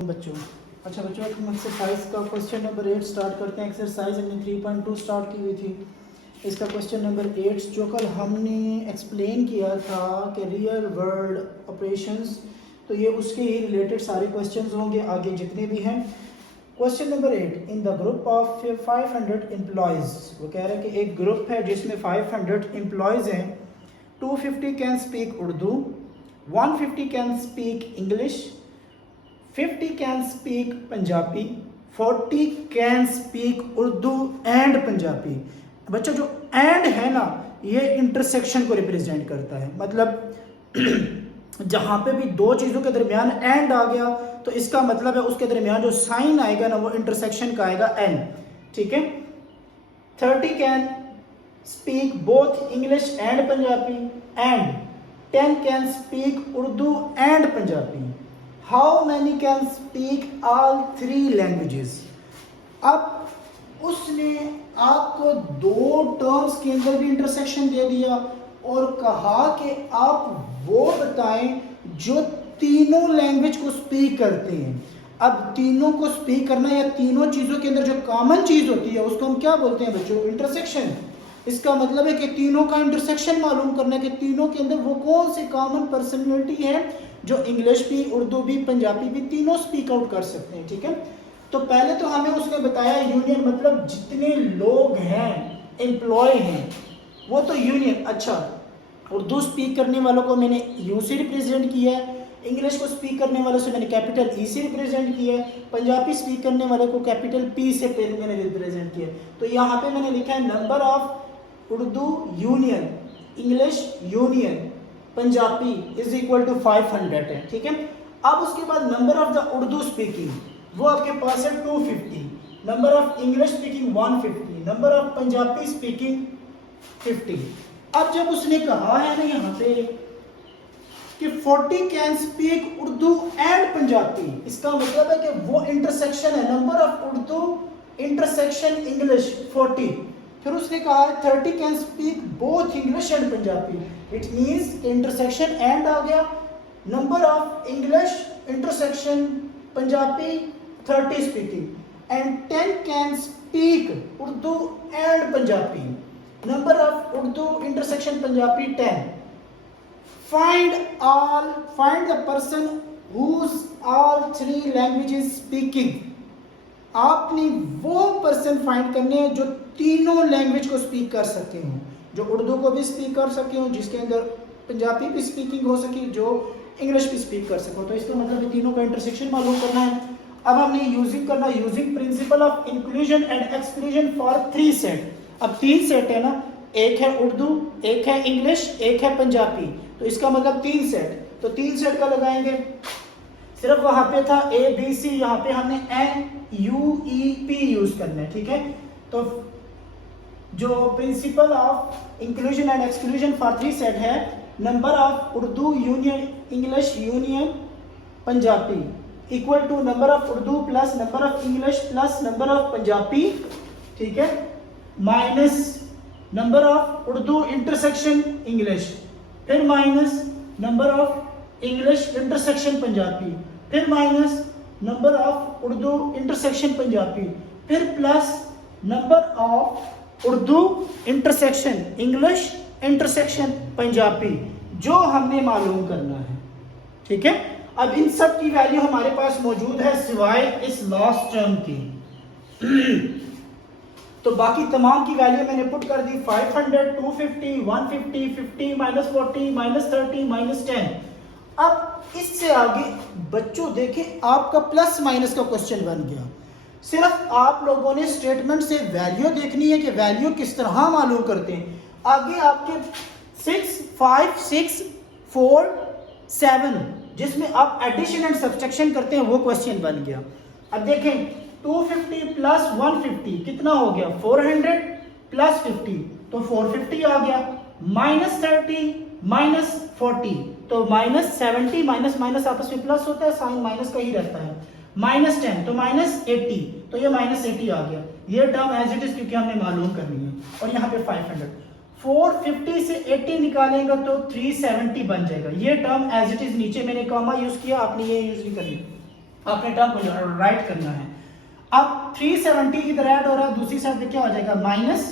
बच्चों अच्छा बच्चों, अब हम एक्सरसाइज का क्वेश्चन नंबर 8 स्टार्ट करते हैं। एक्सरसाइज हमने 3.2 स्टार्ट की हुई थी। इसका क्वेश्चन नंबर 8 जो कल हमने एक्सप्लेन किया था कि रियल वर्ल्ड ऑपरेशंस, तो ये उसके ही रिलेटेड सारे क्वेश्चंस होंगे आगे जितने भी हैं। Question number 8, in the group of 500 employees, वो कह रहे हैं कि एक ग्रुप है जिसमें 500 एम्प्लॉयज़ हैं। 250 can speak Urdu, 150 can speak English, 50 can speak Punjabi, 40 can speak Urdu and Punjabi. बच्चों जो एंड है ना, ये इंटरसेक्शन को रिप्रेजेंट करता है। मतलब जहां पे भी दो चीजों के दरमियान एंड आ गया तो इसका मतलब है उसके दरमियान जो साइन आएगा ना वो इंटरसेक्शन का आएगा एंड। ठीक है। 30 can speak both English and Punjabi and 10 can speak Urdu and Punjabi. How many can speak all 3 languages. अब उसने आपको दो टर्म्स के अंदर भी इंटरसेक्शन दे दिया और कहा कि आप वो बताएं जो तीनों लैंग्वेज को स्पीक करते हैं। अब तीनों को स्पीक करना या तीनों चीजों के अंदर जो कॉमन चीज होती है उसको हम क्या बोलते हैं बच्चों? इंटरसेक्शन। इसका मतलब है कि तीनों का इंटरसेक्शन मालूम करना है कि तीनों के अंदर वो कौन सी कॉमन पर्सनैलिटी है जो इंग्लिश भी, उर्दू भी, पंजाबी भी तीनों स्पीक आउट कर सकते हैं। ठीक है। तो पहले तो हमें उसने बताया यूनियन, मतलब जितने लोग हैं, एम्प्लॉय हैं, वो तो यूनियन। अच्छा, उर्दू स्पीक करने वालों को मैंने यू से रिप्रेजेंट किया है, इंग्लिश को स्पीक करने वालों से मैंने कैपिटल ई से रिप्रेजेंट किया है, पंजाबी स्पीक करने वाले को कैपिटल पी से मैंने रिप्रेजेंट किया है। तो यहाँ पे मैंने लिखा है number of Urdu union, English union, Punjabi is equal to 500 है। ठीक है। अब उसके बाद number of the Urdu speaking वो आपके पास है 250, number of English speaking 150, number of Punjabi speaking 50। अब जब उसने कहा है ना यहाँ पे कि 40 can speak Urdu and Punjabi, इसका मतलब है कि वो इंटरसेक्शन है number of Urdu intersection English 40। फिर उसने कहा 30 can speak both English and Punjabi, it means intersection and आ गया, number of English intersection Punjabi 30 speaking, and 10 can speak Urdu and Punjabi, number of Urdu intersection Punjabi 10। find the person whose all 3 languages speaking। आपने वो person find करने हैं जो तीनों लैंग्वेज को speak कर सके हों, जो उर्दू को भी स्पीक कर सके हों, जिसके अंदर पंजाबी भी स्पीकिंग हो सके, जो इंग्लिश भी स्पीक कर सको। तो इसका मतलब तीनों का इंटरसेक्शन मालूम करना है। अब हमने यूजिंग करना, using principal of inclusion and exclusion for 3 set. अब 3 सेट है ना, एक है उर्दू, एक है इंग्लिश, एक है पंजाबी, तो इसका मतलब 3 सेट। तो 3 सेट का लगाएंगे, सिर्फ वहां पे था ए बी सी, यहाँ पे हमने N U E P use करना है। ठीक है। तो जो principle of inclusion and exclusion for 3 set है, number of Urdu union English union Punjabi equal to number of Urdu plus number of English plus number of Punjabi. ठीक है। Minus number of Urdu intersection English, फिर minus number of English intersection Punjabi, फिर minus number of Urdu intersection Punjabi, फिर plus number of Urdu intersection English intersection Punjabi, जो हमने मालूम करना है। ठीक है। अब इन सब की वैल्यू हमारे पास मौजूद है सिवाय इस लास्ट टर्म की। तो बाकी तमाम की वैल्यू मैंने पुट कर दी, 500, 250, 150, 50, -40, -30, -10। अब इससे आगे बच्चों देखें आपका प्लस माइनस का क्वेश्चन बन गया। सिर्फ आप लोगों ने स्टेटमेंट से वैल्यू देखनी है कि वैल्यू किस तरह मालूम करते हैं। आगे आपके 6, 5, 6, 4, 7 जिसमें आप एडिशन एंड सब्ट्रैक्शन करते हैं वो क्वेश्चन बन गया। अब देखें 250 प्लस 150 कितना हो गया? 400 प्लस 50 तो 450 आ गया, -30 -40 तो -70, माइनस माइनस आपस में प्लस होता है, साइन माइनस का ही रहता है, -10 तो -80 तो ये -80 आ गया। ये टर्म एज इट इज क्योंकि हमने मालूम करनी है। और यहाँ पे 500, 450 से 80 निकालेंगे तो 370 बन जाएगा। ये टर्म एज इट इज, नीचे मैंने कॉमा यूज किया, आपने ये यूज नहीं करनी। आपने टर्म को राइट करना है। अब 370 इधर ऐड हो रहा है, दूसरी साइड पे क्या हो जाएगा माइनस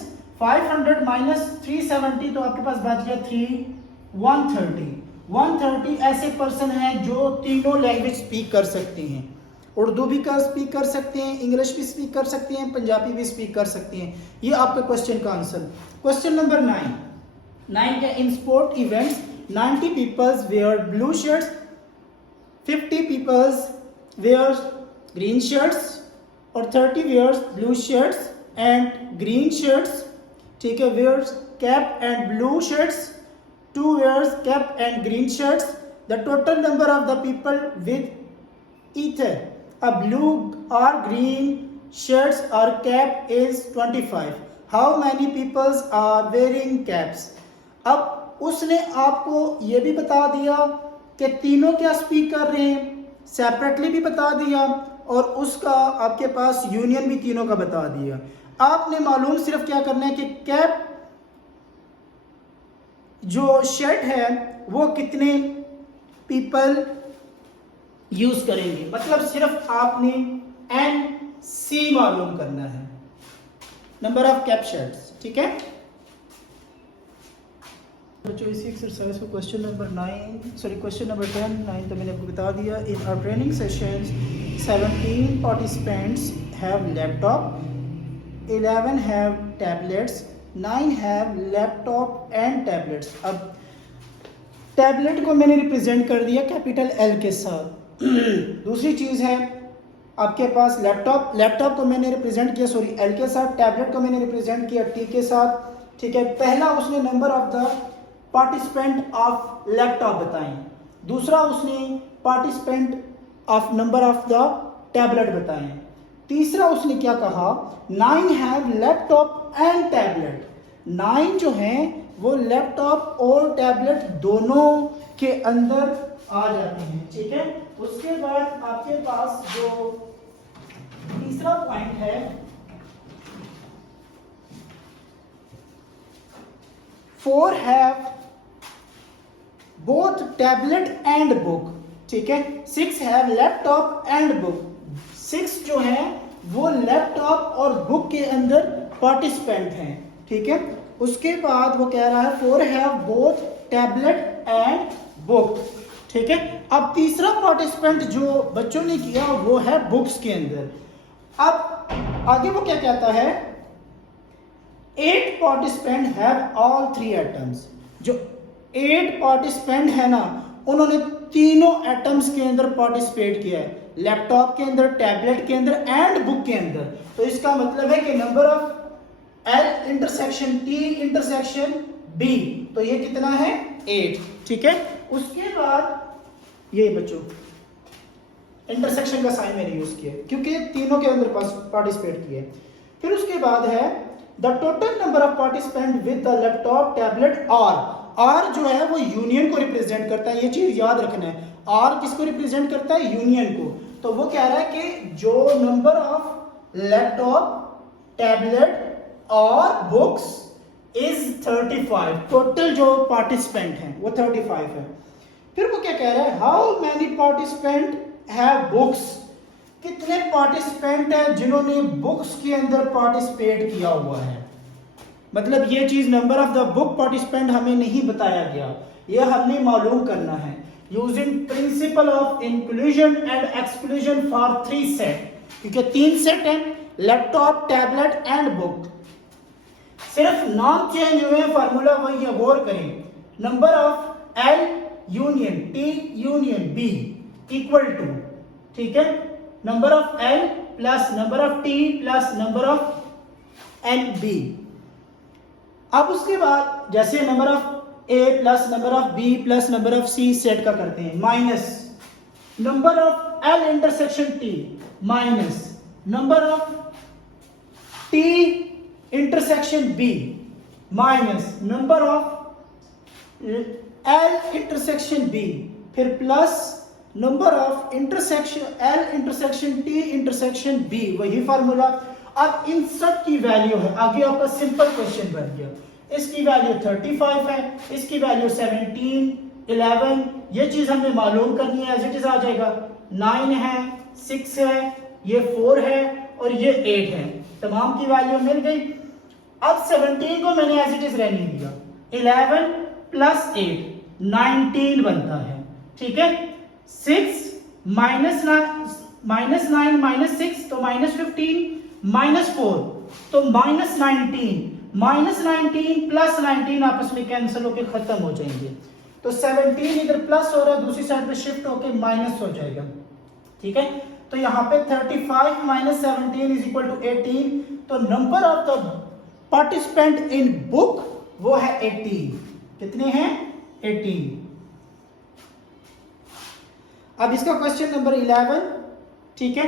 500 माइनस 370, तो आपके पास बच गया 130 ऐसे पर्सन हैं जो तीनों लैंग्वेज स्पीक कर सकते हैं। उर्दू भी कर स्पीक कर सकते हैं, इंग्लिश भी स्पीक कर सकते हैं, पंजाबी भी स्पीक कर सकते हैं। ये आपका क्वेश्चन का आंसर। क्वेश्चन नंबर 9 के in sport events 90 peoples wear blue shirts, 50 peoples wear green shirts और 30 wears blue shirts and green shirts, ठीक है, wears cap and blue shirts, 2 wears cap and green shirts. The total number of the people with either a blue or green shirts or cap is 25. How many people are wearing caps? अब उसने आपको ये भी बता दिया कि तीनों क्या स्पीक कर रहे हैं, सेपरेटली भी बता दिया, और उसका आपके पास यूनियन भी तीनों का बता दिया। आपने मालूम सिर्फ क्या करना है कि कैप जो शर्ट है वो कितने पीपल यूज करेंगे, मतलब सिर्फ आपने NC मालूम करना है, नंबर ऑफ कैप शर्ट्स, ठीक है बच्चों। इसी एक्सरसाइज को क्वेश्चन नंबर 9 तो मैंने आपको बता दिया। In our training sessions 17 participants have laptop, 11 have tablets, 9 have laptop and tablets. अब टैबलेट को मैंने रिप्रेजेंट कर दिया कैपिटल L के साथ। दूसरी चीज़ है आपके पास लैपटॉप को मैंने रिप्रेजेंट किया L के साथ, टैबलेट को मैंने रिप्रेजेंट किया T के साथ, ठीक है। पहला उसने number of the participant of laptop बताएं, दूसरा उसने participant of number of the tablet बताएं, तीसरा उसने क्या कहा 9 हैव लैपटॉप एंड टैबलेट। 9 जो हैं वो लैपटॉप और टैबलेट दोनों के अंदर आ जाते हैं, ठीक है। उसके बाद आपके पास जो तीसरा पॉइंट है four have both tablet and book, ठीक है। 6 हैव लैपटॉप एंड बुक। 6 जो है वो लैपटॉप और बुक के अंदर पार्टिसिपेंट हैं, ठीक है। उसके बाद वो कह रहा है 4 have both tablet and book, ठीक है। अब तीसरा पार्टिसिपेंट जो बच्चों ने किया वो है बुक्स के अंदर। अब आगे वो क्या कहता है 8 पार्टिसिपेंट हैव ऑल 3 एटम्स। जो 8 पार्टिसिपेंट है ना उन्होंने तीनों एटम्स के अंदर पार्टिसिपेट किया है, लैपटॉप के अंदर, टैबलेट के अंदर एंड बुक के अंदर। तो इसका मतलब है कि number of L intersection T intersection B, तो ये कितना है 8, ठीक है। उसके बाद ये बच्चों इंटरसेक्शन का साइन मैंने यूज किया क्योंकि तीनों के अंदर पार्टिसिपेट किए। फिर उसके बाद है the total number of participant with the laptop tablet R जो है वो यूनियन को रिप्रेजेंट करता है, ये चीज याद रखना है। R किसको रिप्रेजेंट करता है यूनियन को। तो वो कह रहा है कि जो नंबर ऑफ लैपटॉप टैबलेट और बुक्स इज 35, टोटल जो पार्टिसिपेंट हैं वो 35 है। फिर वो क्या कह रहा है how many participant have books, कितने पार्टिसिपेंट हैं जिन्होंने बुक्स के अंदर पार्टिसिपेट किया हुआ है। मतलब ये चीज number of the book participant हमें नहीं बताया गया, ये हमने मालूम करना है using principal of inclusion and exclusion for 3 set, क्योंकि 3 सेट हैं लैपटॉप टैबलेट एंड बुक। सिर्फ नाम चेंज हुए, फार्मूला वही है, गौर करें। Number of L union T union B equal to, ठीक है, number of L plus number of T plus number of NB। अब उसके बाद जैसे number of A plus number of B plus number of C set का करते हैं, minus number of L intersection T minus number of T intersection B minus number of L intersection B, फिर plus number of intersection L intersection T intersection B, वही formula. अब इन सब की value है, आगे आपका सिंपल क्वेश्चन बन गया। इसकी वैल्यू 35 है, इसकी वैल्यू 17 11, ये चीज हमने मालूम करनी है, एज इट इज आ जाएगा। 9 है, 6 है, ये 4 है और ये 8 है, तमाम की वैल्यू मिल गई। अब 17 को मैंने एज इट इज रहने दिया। 11 प्लस 8 19 बनता है, ठीक है। 6 माइनस 9 माइनस 6 तो माइनस 15, माइनस 4 तो माइनस 19, माइनस 19 प्लस 19 आपस में कैंसिल होकर खत्म हो जाएंगे। तो 17 इधर प्लस हो रहा है, दूसरी साइड पे शिफ्ट होकर माइनस हो जाएगा, ठीक है। तो यहाँ पे 35 माइनस 17 इज इक्वल टू 18। तो number of the participant in book वो है 18। कितने हैं? 18। अब इसका क्वेश्चन नंबर 11, ठीक है।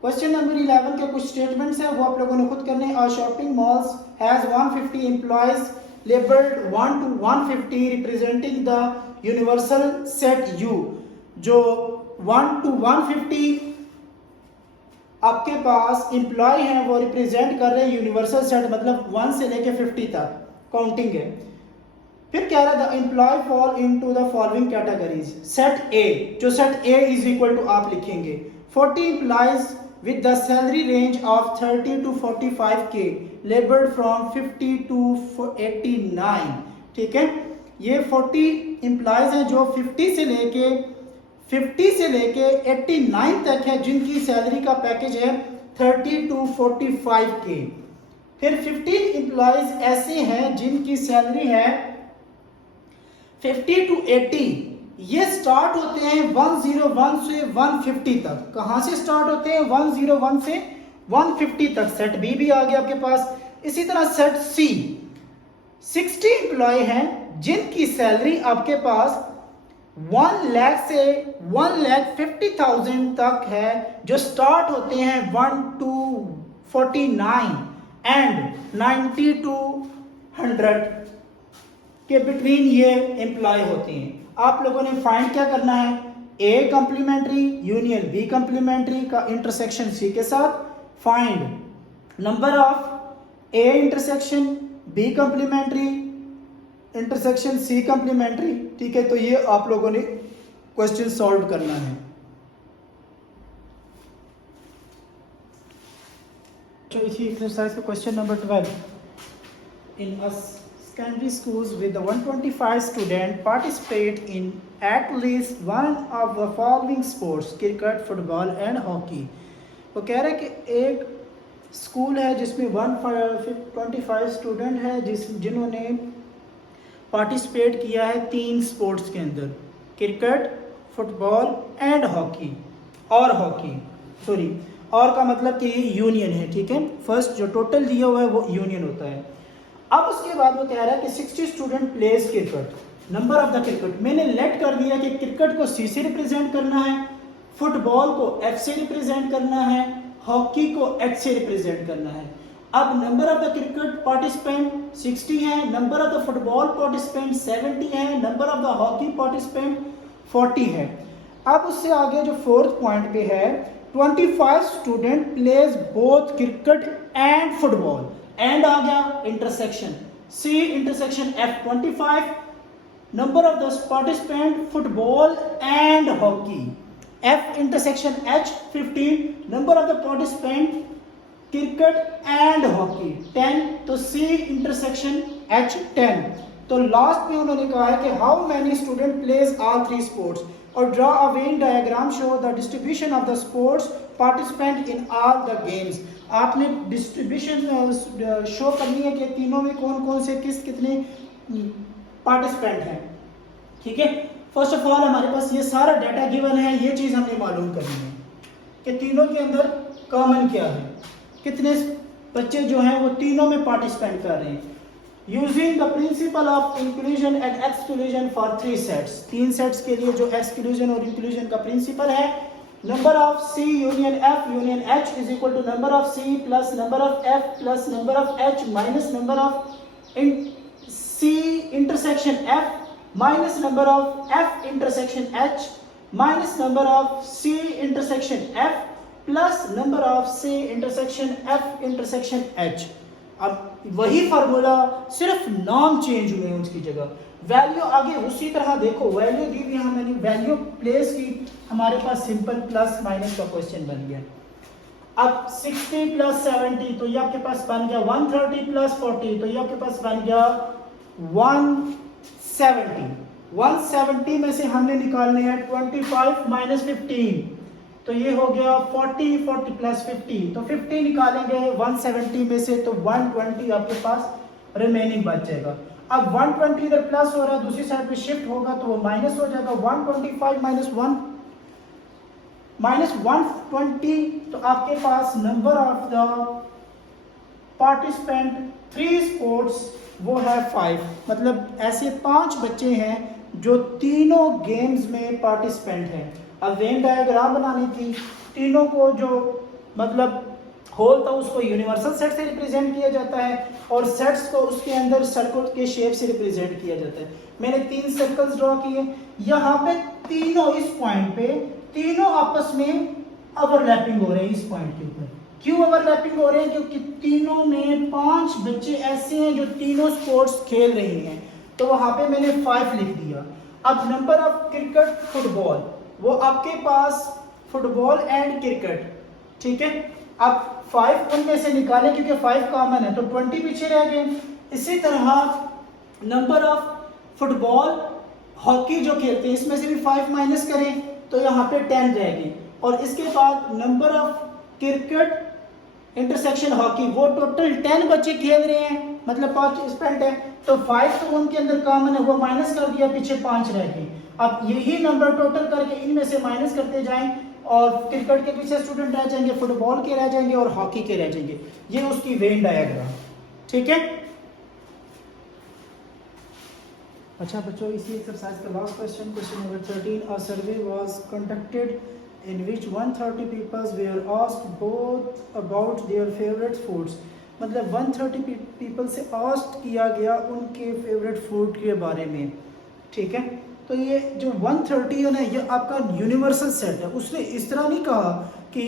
क्वेश्चन नंबर 11 के कुछ स्टेटमेंट्स हैं, वो आप लोगों ने खुद करने हैं। Our shopping malls has 150 employees labelled 1 to 150 representing the universal set U। जो 1 to 150 आपके पास एम्प्लॉय हैं वो रिप्रेजेंट कर रहे हैं यूनिवर्सल सेट, मतलब 1 से लेके 50 तक काउंटिंग है। फिर कह रहा है the employ fall into the following categories. Set A, जो set A is equal to आप लिखेंगे 40 employees with the salary range of 30 to 45K labelled from 50 to 89, ठीक है। ये 40 एम्प्लॉयज हैं जो 50 से लेके 89 तक है, जिनकी सैलरी का पैकेज है 30 to 45K। फिर 15 एम्प्लॉयज ऐसे हैं जिनकी सैलरी है 50 to 80। ये स्टार्ट होते हैं 101 से 150 तक। कहां से स्टार्ट होते हैं? 101 से 150 तक। सेट बी भी आ गया आपके पास। इसी तरह सेट सी 60 एम्प्लॉय हैं जिनकी सैलरी आपके पास 1 लाख से 1,50,000 तक है, जो स्टार्ट होते हैं 1 to 49 एंड 90 to 100 के बिटवीन ये एम्प्लॉय होते हैं। आप लोगों ने फाइंड क्या करना है? A complementary union B complementary का इंटरसेक्शन सी के साथ। Find number of A intersection B complementary intersection C complementary, ठीक है। तो ये आप लोगों ने क्वेश्चन सॉल्व करना है। तो इसी एक्सरसाइज का question number 12। In secondary schools with the 125 student participate in at least one of the following sports: cricket, football and hockey। वो कह रहे हैं कि एक स्कूल है जिसमें 125 स्टूडेंट है जिन्होंने पार्टिसिपेट किया है 3 स्पोर्ट्स के अंदर: क्रिकेट, फुटबॉल एंड हॉकी। और का मतलब कि ये यूनियन है, ठीक है। फर्स्ट जो टोटल दिया हुआ है वो यूनियन होता है। अब उसके बाद वो कह रहा है कि 60 student place cricket. Number of the cricket मैंने लेट कर दिया कि क्रिकेट को सी से रिप्रेजेंट करना है, फुटबॉल को एफ से रिप्रेजेंट करना है, हॉकी को एच से रिप्रेजेंट करना है। अब number of the cricket participant 60 है, number of the football participant 70 है, number of the hockey participant 40 है। अब उससे आगे जो 4th पॉइंट पे है 25 student plays both cricket and football. And आ गया intersection C intersection F 25, number of the participant football and hockey. F intersection H 15, number of the participant cricket and hockey 10। तो सी इंटरसेक्शन एच 10। तो last में उन्होंने कहा है कि how many student plays all 3 sports और draw a Venn diagram show the distribution of the sports participant in all the games. आपने distribution show करनी है कि तीनों में कौन कौन से कितने पार्टिसिपेंट हैं, ठीक है। फर्स्ट ऑफ ऑल हमारे पास ये सारा डाटा गिवन है, ये चीज हमने मालूम करनी है कि तीनों के अंदर कॉमन क्या है, कितने बच्चे जो हैं वो तीनों में पार्टिसिपेट कर रहे हैं। Using the principle of inclusion and exclusion for 3 sets. 3 sets के लिए जो एक्सक्लूजन और इंक्लूजन का प्रिंसिपल है, number of C union F union H is equal to number of C plus number of F plus number of H minus number of C intersection F minus number of F intersection H minus number of C intersection F plus number of C intersection F intersection H. अब वही formula, सिर्फ नाम change हुए हैं उसकी जगह। Value आगे उसी तरह देखो, वैल्यू दी हुई यहाँ मैंने वैल्यू प्लेस की, हमारे पास सिंपल प्लस माइनस का क्वेश्चन बन गया। अब 60 प्लस 70 तो ये आपके पास बन गया 130 प्लस 40 तो ये आपके पास बन गया 170। 170 में से हमने निकालने हैं 25 माइनस 15 तो ये हो गया 40, 40 प्लस 50 तो 50 निकालेंगे 170 में से तो 120 आपके पास रिमेनिंग बच जाएगा। अब 120 इधर प्लस हो रहा है, दूसरी साइड पे शिफ्ट होगा तो वो माइनस हो जाएगा। 125 माइनस 120 तो आपके पास number of the participant 3 sports वो है 5। मतलब ऐसे 5 बच्चे हैं जो तीनों गेम्स में पार्टिसिपेंट हैं। अब वेन डायग्राम बनानी थी, तीनों को जो मतलब होल था उसको यूनिवर्सल सेट से रिप्रेजेंट किया जाता है और सेट्स को उसके अंदर सर्कल के शेप से रिप्रेजेंट किया जाता है। मैंने 3 सर्कल्स ड्रॉ किए, यहाँ पे तीनों इस पॉइंट पे तीनों आपस में ओवरलैपिंग हो रहे हैं। इस पॉइंट के ऊपर क्यों ओवरलैपिंग हो रहे हैं? क्योंकि तीनों में 5 बच्चे ऐसे हैं जो तीनों स्पोर्ट्स खेल रहे हैं, तो वहां पे मैंने 5 लिख दिया। अब नंबर ऑफ क्रिकेट फुटबॉल, वो आपके पास फुटबॉल एंड क्रिकेट, ठीक है। अब 5 उनमें से निकालें क्योंकि 5 कॉमन है तो 20 पीछे रह गए। इसी तरह नंबर ऑफ फुटबॉल हॉकी जो खेलते हैं इसमें से भी 5 माइनस करें तो यहाँ पे 10 रह गए। और इसके बाद number of cricket intersection hockey, वो टोटल 10 बच्चे खेल रहे हैं, मतलब पार्टिसिपेंट है, तो 5 तो उनके अंदर कॉमन है वो माइनस कर दिया, पीछे 5 रह गए। अब यही नंबर टोटल करके इनमें से माइनस करते जाएं और क्रिकेट के पीछे स्टूडेंट रह जाएंगे, फुटबॉल के रह जाएंगे और हॉकी के रह जाएंगे। ये उसकी वेन डायग्राम, ठीक है। अच्छा बच्चों, इसी एक्सरसाइज का last question, question number 13। A survey was conducted in which 130 people were asked both about their favorite foods। मतलब 130 people से asked किया गया उनके favorite food के बारे में, ठीक है। तो ये जो 130 है ना, ये आपका यूनिवर्सल सेट है। उसने इस तरह नहीं कहा कि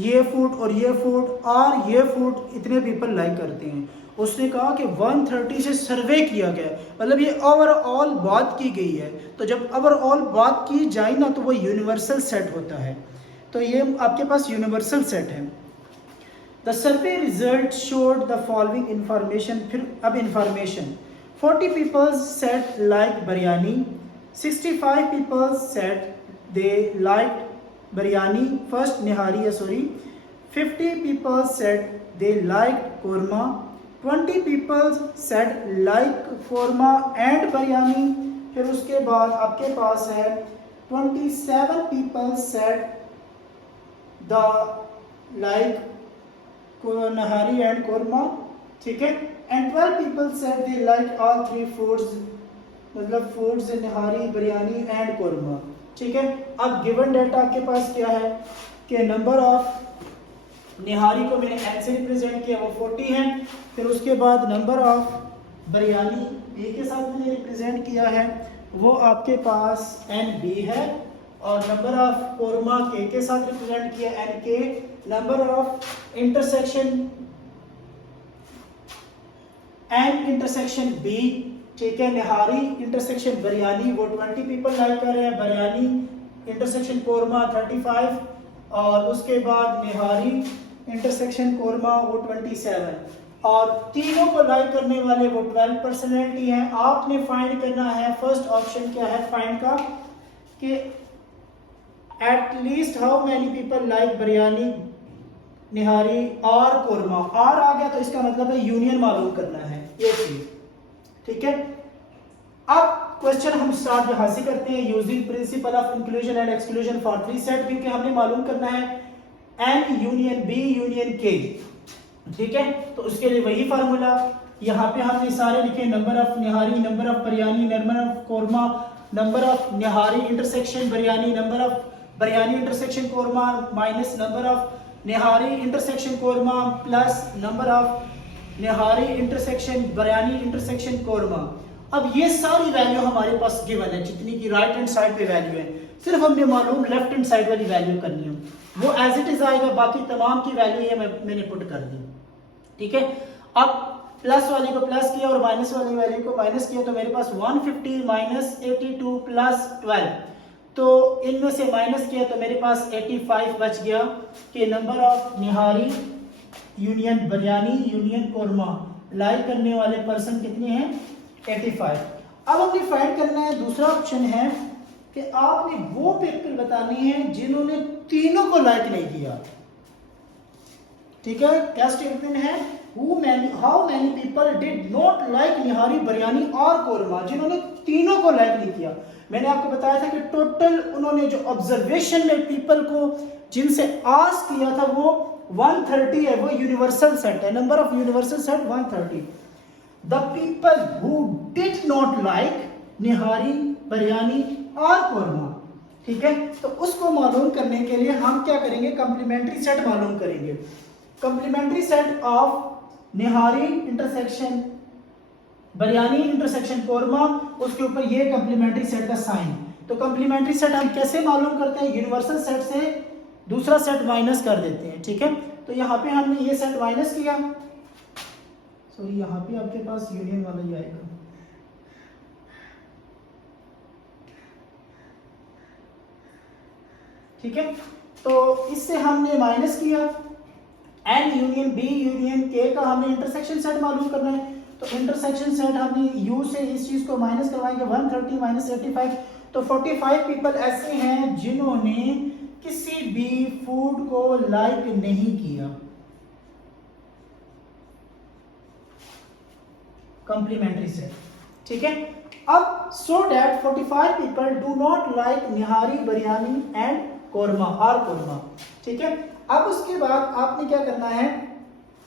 ये फूड और ये फूड इतने पीपल लाइक करते हैं। उसने कहा कि 130 से सर्वे किया गया, मतलब ये ओवरऑल बात की गई है। तो जब ओवरऑल बात की जाए ना तो वो यूनिवर्सल सेट होता है। तो ये आपके पास यूनिवर्सल सेट है। The survey result showed the following information. फिर अब information, 40 people said like biryani, 65 people said they like biryani first nihari 50 people said they like korma, 20 people said like korma and biryani. फिर उसके बाद आपके पास है 27 people said they like nihari and korma, ठीक है। And 12 people said they like all 3 foods, मतलब फूड्स नहारी, बिरयानी एंड कोरमा, ठीक है। अब गिवन डेटा आपके पास क्या है कि नंबर ऑफ निहारी को मैंने एन से रिप्रेजेंट किया, वो 40 है। फिर उसके बाद नंबर ऑफ बिरयानी ए के साथ मैंने रिप्रेजेंट किया है, वो आपके पास एन बी है। और नंबर ऑफ कोरमा के साथ रिप्रेजेंट किया N K. Number of intersection N intersection B, ठीक है। निहारी इंटरसेक्शन बिरयानी वो 20 पीपल लाइक कर रहे हैं, बिरयानी इंटरसेक्शन कोरमा 35 और उसके बाद निहारी इंटरसेक्शन कोरमा वो 27 और तीनों को लाइक करने वाले वो 12 पर्सनैलिटी हैं। आपने फाइंड करना है, फर्स्ट ऑप्शन क्या है फाइंड का, कि at least how many people like biryani, nihari और कोरमा। और आ गया तो इसका मतलब है यूनियन मालूम करना है, ये चीज, ठीक है। अब क्वेश्चन हम स्टार्ट यहां से करते हैं, using principal of inclusion and exclusion for 3 set, क्योंकि हमने मालूम करना है एन यूनियन बी यूनियन के, ठीक है। तो उसके लिए वही फार्मूला यहाँ पे हमने सारे लिखे, number of nihari, number of biryani, number of korma, number of nihari intersection biryani, number of biryani intersection korma minus number of nihari intersection korma plus number of nihari intersection biryani intersection korma. अब ये सारी वैल्यू हमारे पास गिवन है, जितनी की राइट हैंड साइड पे वैल्यू है, सिर्फ हमने मालूम लेफ्ट हैंड साइड वाली वैल्यू करनी है, वो एज इट इज आएगा, बाकी तमाम की वैल्यू ये मैंने पुट कर दी, ठीक है। अब प्लस वाली को प्लस किया और माइनस वाली वैल्यू को माइनस किया तो मेरे पास 150 माइनस 82 प्लस 12, तो इनमें से माइनस किया तो मेरे पास 85 बच गया कि number of nihari union biryani union korma like करने वाले पर्सन कितने हैं, 85। अब हमने फाइंड करना है, दूसरा ऑप्शन है कि आपने वो पीपल बताने हैं जिन्होंने तीनों को लाइक नहीं किया। ठीक है, क्या स्टेटमेंट है, how many people did not like nihari biryani और कोरमा, जिन्होंने तीनों को लाइक नहीं किया। मैंने आपको बताया था कि टोटल उन्होंने जो ऑब्जर्वेशन में पीपल को जिनसे आस्क किया था वो 130 है, वो यूनिवर्सल सेट है, number of universal set 130। The people who did not like nihari biryani और कोरमा। ठीक है, तो उसको मालूम करने के लिए हम क्या करेंगे, कंप्लीमेंट्री सेट मालूम करेंगे। Complementary set of nihari intersection biryani intersection korma, उसके ऊपर ये कंप्लीमेंट्री सेट का साइन। तो कंप्लीमेंट्री सेट हम कैसे मालूम करते हैं, यूनिवर्सल सेट से दूसरा सेट माइनस कर देते हैं। ठीक है, तो यहाँ पे हमने ये सेट माइनस किया, सॉरी यहाँ पे आपके पास यूनियन वाला ही आएगा। ठीक है, तो इससे हमने माइनस किया, एन यूनियन बी यूनियन के का हमें इंटरसेक्शन सेट मालूम करना है। तो इंटरसेक्शन सेट हमने यू से इस चीज को माइनस करवाएंगे, 130 माइनस 85, तो 45 पीपल ऐसे हैं जिन्होंने किसी भी फूड को लाइक नहीं किया। Complementary set. ठीक है, अब so that 45 people do not like nihari biryani and korma और कोरमा। ठीक है, अब उसके बाद आपने क्या करना है,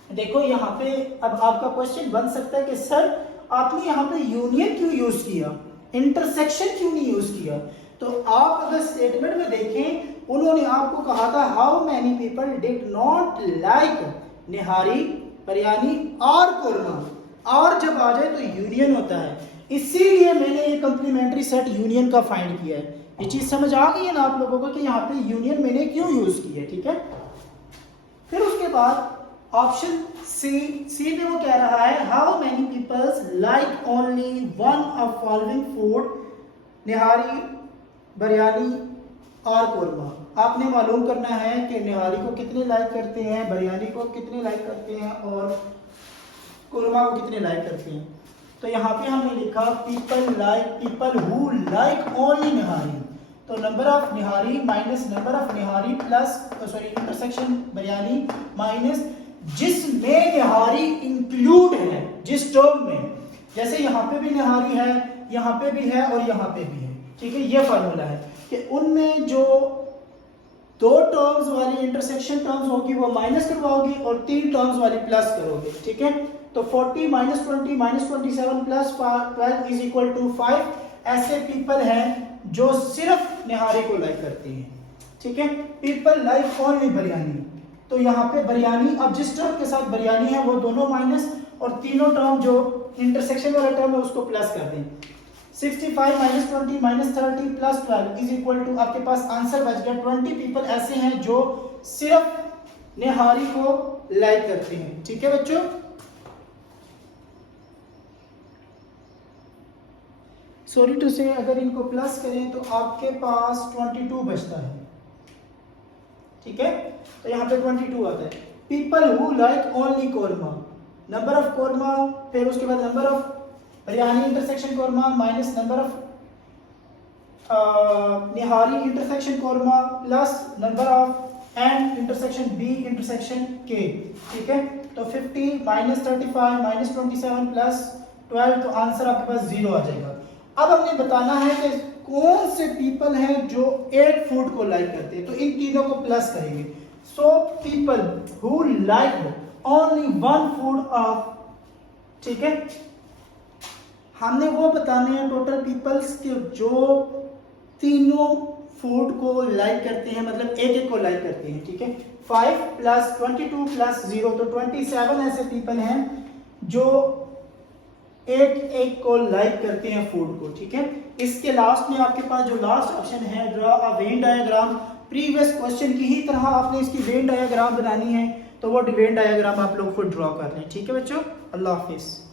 देखो यहाँ पे अब आपका क्वेश्चन बन सकता है कि सर आपने यहाँ पे यूनियन क्यों यूज किया, इंटरसेक्शन क्यों नहीं यूज किया। तो आप अगर स्टेटमेंट में देखें, उन्होंने आपको कहा था how many people did not like nihari biryani और कोरमा, और जब आ जाए तो यूनियन होता है, इसीलिए मैंने ये कंप्लीमेंट्री सेट यूनियन का फाइंड किया है। ये चीज समझ आ गई है ना आप लोगों को कि यहाँ पे यूनियन मैंने क्यों यूज की है। ठीक है, फिर उसके बाद ऑप्शन सी में वो कह रहा है how many peoples like only one of following food nihari biryani और कोरमा। आपने मालूम करना है कि निहारी को कितने लाइक करते हैं, बिरयानी को कितने लाइक करते हैं और कोरमा को कितने लाइक करते हैं। तो यहाँ पे हमने लिखा पीपल हु लाइक ओनली निहारी, तो number of nihari minus number of nihari plus intersection biryani minus जिसमें निहारी इंक्लूड है, जिस टर्म में, जैसे यहाँ पे भी निहारी है, यहाँ पे भी है और यहाँ पे भी है। ठीक है, ये फार्मूला है कि उनमें जो दो टर्म्स वाली इंटरसेक्शन टर्म्स होगी वो माइनस करवाओगे और तीन टर्म्स वाली प्लस करोगे। ठीक है, तो 40 minus 20 minus 27 plus 12 is equal to 5 ऐसे पीपल हैं जो सिर्फ निहारी को लाइक करते हैं। ठीक है, पीपल लाइक ओनली बिरयानी, तो यहाँ पे बिरयानी अब जिस टर्म के साथ बिरयानी है वो दोनों माइनस और तीनों टर्म जो इंटरसेक्शन वाला टर्म है उसको प्लस कर दें। 65 minus 20 minus 30 plus 12 is equal to, आपके पास आंसर बच गया 20 पीपल ऐसे हैं जो सिर्फ निहारी को लाइक करते हैं। ठीक है बच्चों, सॉरी टू से अगर इनको प्लस करें तो आपके पास 22 बचता है। ठीक है, तो यहाँ पे 22 आता है। People who like only korma, number of korma, फिर उसके बाद number of biryani intersection korma minus number of nihari intersection korma plus number of N intersection B intersection K. ठीक है, तो 50 माइनस 35 माइनस 27 प्लस 12, तो आंसर आपके पास 0 आ जाएगा। अब हमने बताना है कि कौन से पीपल हैं जो एक फूड को लाइक करते हैं, तो इन तीनों को प्लस करेंगे। So people who like only one food of, ठीक है, हमने वो बताने हैं टोटल पीपल्स के जो तीनों फूड को लाइक करते हैं, मतलब एक एक को लाइक करते हैं। ठीक है, 5 प्लस 22 प्लस 0, तो 27 ऐसे पीपल हैं जो एक एक को लाइक करते हैं फूड को। ठीक है, इसके लास्ट में आपके पास जो लास्ट ऑप्शन है draw a Venn diagram, previous question की ही तरह आपने इसकी वेन डायग्राम बनानी है। तो वो वेन डायग्राम आप लोग खुद ड्रॉ कर लें। ठीक है बच्चों, अल्लाह हाफिज़।